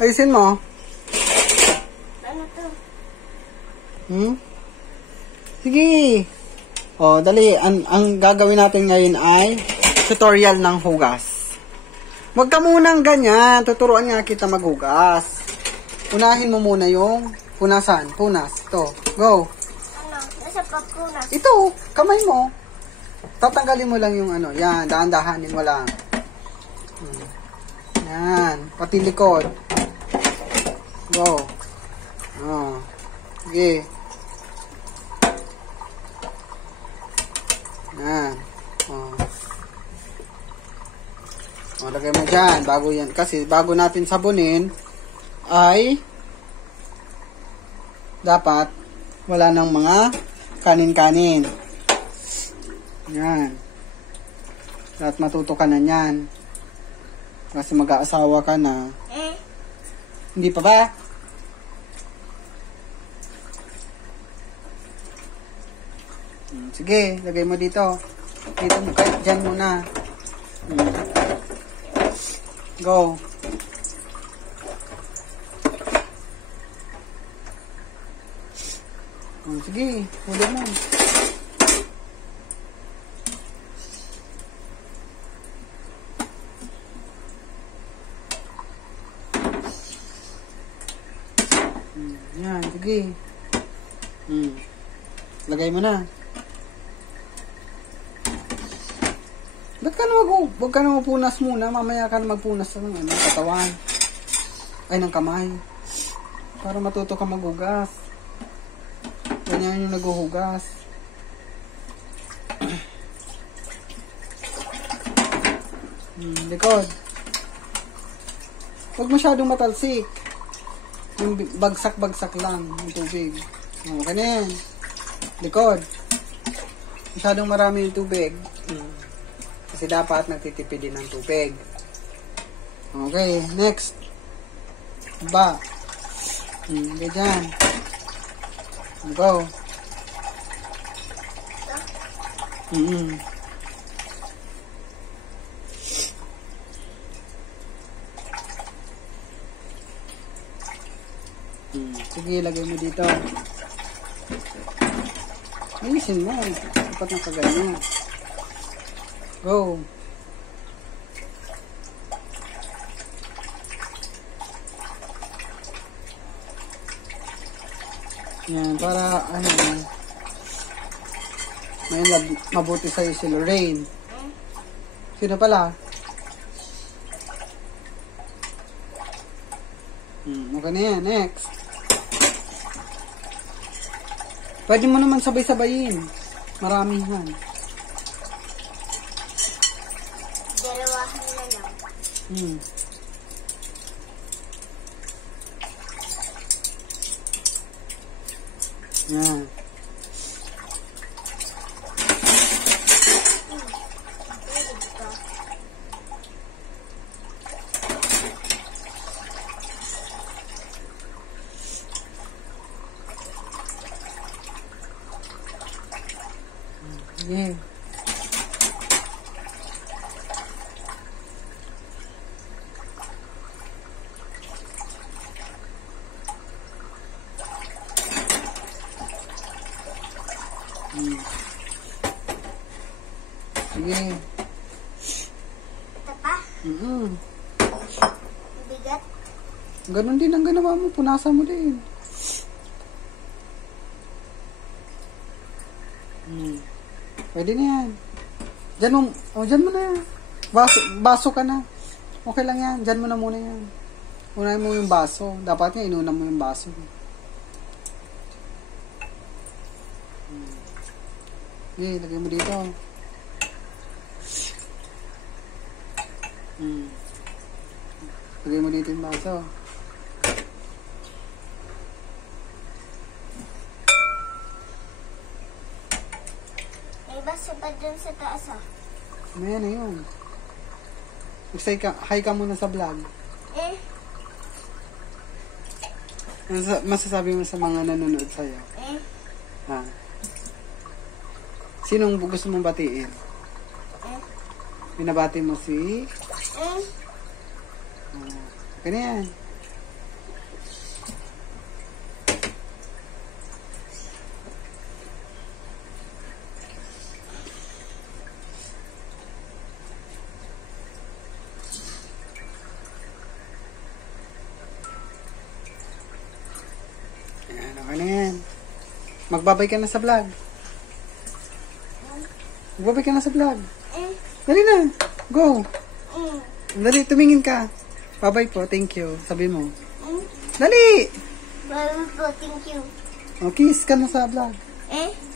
Ayusin mo. Ano to? Sige. O, dali. Ang gagawin natin ngayon ay tutorial ng hugas. Huwag ka munang ganyan. Tuturuan nga kita maghugas. Unahin mo muna yung punasan. Punas. Ito. Go. Ano? Nasa papunas. Ito. Kamay mo. Tatanggalin mo lang yung ano. Yan. Dahan-dahanin mo lang. Yan. Pati likod. Go. Oh. Sige. Yan. Oh. O, lagay mo dyan. Bago yan. Kasi, bago natin sabunin, ay dapat wala ng mga kanin-kanin. Yan. At matuto ka na yan. Kasi mag-aasawa ka na. Hindi pa ba? Sige, lagay mo dito. Dito mo, kahit dyan muna. Go. Sige, huli mo. Yan, sige. Lagay mo na. Ba't ka na huwag ka na magpunas muna. Mamaya ka na magpunas ng katawan. Ay, ng kamay. Para matuto ka maghugas. Ganyan yung naghuhugas. Likod. Huwag masyadong matalsik. Yung bagsak-bagsak lang yung tubig. Okay na yan. Likod. Masyadong marami yung tubig. Kasi dapat nagtitipid din ng tubig. Okay, next. Ba. Ganyan. Go. Sige, lagay mo dito. Ayusin mo. Dapat nakaganyan. Go. Yan, para ano, may mabuti sa'yo si Lorraine. Sino pala? Okay na yan. Next. Pwede mo naman sabay-sabayin. Maramihan. Dalawahan na lang. Yan. Sige. Sige. Ito pa? Bigat? Ganon din ang ganawa mo. Punasan mo din. Pwede na yan. Dyan mo na yan. Baso ka na. Okay lang yan. Dyan mo na muna yan. Unahin mo yung baso. Dapat nga inuna mo yung baso. Okay, lagay mo dito. Lagay mo dito yung baso. May baso pa dun sa taas Maya na yun. Hi ka muna sa vlog. Masasabi mo sa mga nanonood sa'yo? Ha? Sinong gusto mong batiin? Binabati mo si... Okay na yan. Ayan, okay na yan. Magbabay ka na sa vlog. Magbabay ka na sa vlog. Dali na. Go. Dali, tumingin ka. Bye-bye po. Thank you. Sabi mo. Dali. Bye po, thank you. O, kiss ka na sa vlog. Eh?